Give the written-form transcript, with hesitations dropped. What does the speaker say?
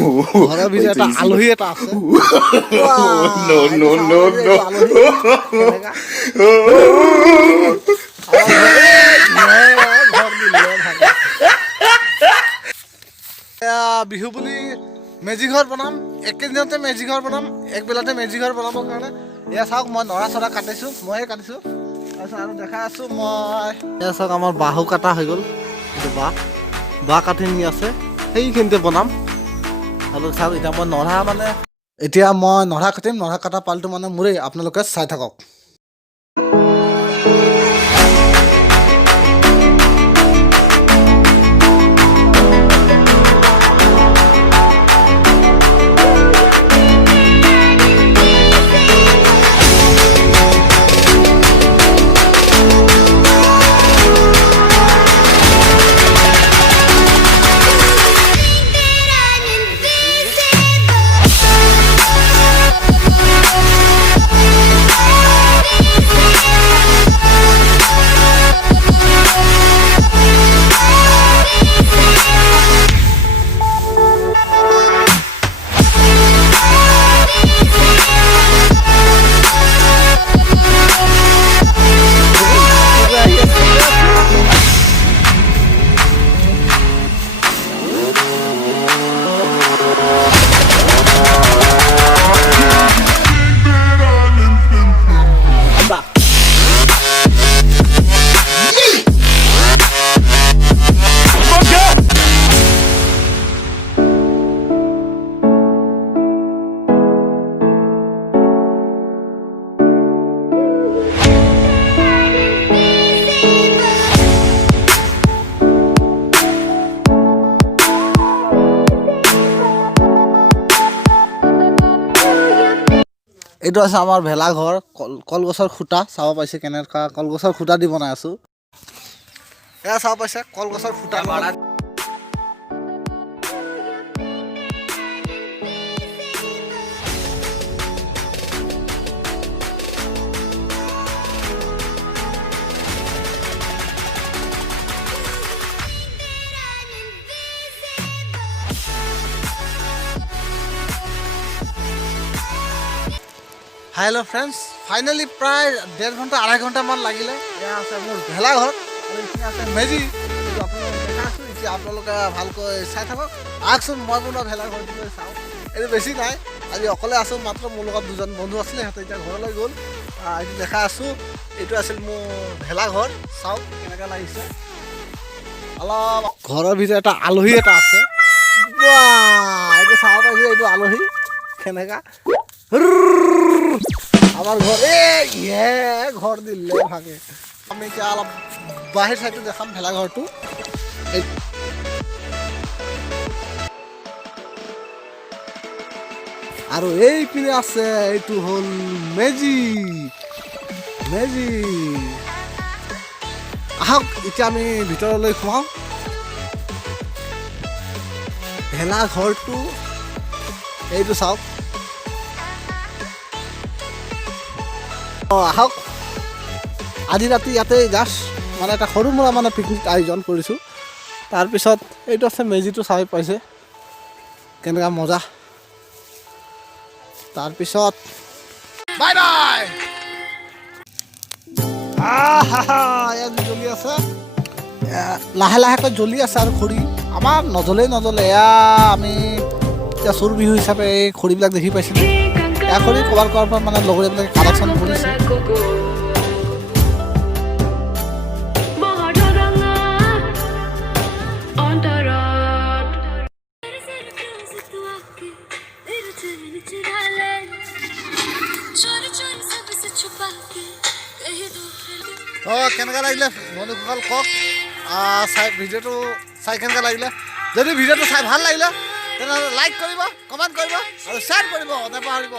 ঘৰৰ ভিতৰত এটা আলহী এটা আছে। বিহু বুলি মেজি ঘৰ বনাম, একেদিনতে মেজি ঘৰ বনাম, একবেলাতে মেজি ঘৰ বনাবৰ কাৰণে এয়া চাওক মই নৰা চৰা কাটিছোঁ, ময়ে কাটিছোঁ। তাৰপিছত আৰু দেখাই আছোঁ মই এয়া চাওক আমাৰ বাঁহো কাটা হৈ গ'ল। এইটো বাঁহ কাটি নি আছে, সেইখিনিতে বনাম। আৰু চাওক এতিয়া মই নৰা কাটিম, নৰা কটা পালটো মানে মোৰেই, আপোনালোকে চাই থাকক। এইটো আছে আমাৰ ভেলাঘৰ, কলগছৰ খুঁটা। চাব পাইছে কেনেকুৱা কলগছৰ খুঁটা দি বনাই আছোঁ। এয়া চাব পাইছে কলগছৰ খুঁটা। হেল্ল' ফ্ৰেণ্ডছ, ফাইনেলি প্ৰায় 1.5 ঘণ্টা 2.5 ঘণ্টামান লাগিলে। এয়া আছে মোৰ ভেলাঘৰ আৰু এইখিনি আছে মেজি। এইটো আপোনালোকে দেখাইছোঁ, এতিয়া আপোনালোকে ভালকৈ চাই থাকক। আহকচোন মই বনোৱা ভেলাঘৰটোলৈ চাওঁ। এইটো বেছি নাই, আজি অকলে আছোঁ, মাত্ৰ মোৰ লগত 2জন বন্ধু আছিলে, সিহঁতে এতিয়া ঘৰলৈ গ'ল। এইটো দেখাই আছোঁ, এইটো আছিল মোৰ ভেলাঘৰ। চাওক কেনেকৈ লাগিছে। অলপ ঘৰৰ ভিতৰত এটা আলহী এটা আছে। এইটো চাব পাইছে, এইটো আলহী কেনেকা আমাৰ ঘৰ ঘৰ দিলে ভাগে। আমি এতিয়া অলপ বাহিৰ চাইডটো দেখাম ভেলাঘৰটো। আৰু এইপিনে আছে, এইটো হ'ল মেজি। আহক এতিয়া আমি ভিতৰলৈ সোমাওঁ। ভেলাঘৰটো এইটো চাওক। আহক আজি ৰাতি ইয়াতে জাষ্ট মানে এটা সৰু মুৰা মানে পিকনিক আয়োজন কৰিছোঁ। তাৰপিছত এইটো আছে মেজিটো, চাই পাইছে কেনেকুৱা মজা। তাৰপিছত বাই বাই। ইয়াত জ্বলি আছে, লাহে লাহেকৈ জ্বলি আছে আৰু খৰি আমাৰ নজ্বলে। এয়া আমি এতিয়া চোৰ বিহু হিচাপে এই খৰিবিলাক দেখি পাইছিলোঁ। এয়া খৰি ক'ৰবাৰ পৰা মানে লগৰীয়াবিলাকে কালেকশ্যন কৰিছে। কেনেকুৱা লাগিলে বন্ধুসকল কওক, ভিডিঅ'টো চাই কেনেকুৱা লাগিলে। যদি ভিডিঅ'টো চাই ভাল লাগিলে তেনেহ'লে লাইক কৰিব, কমেণ্ট কৰিব আৰু শ্বেয়াৰ কৰিব নাপাহৰিব।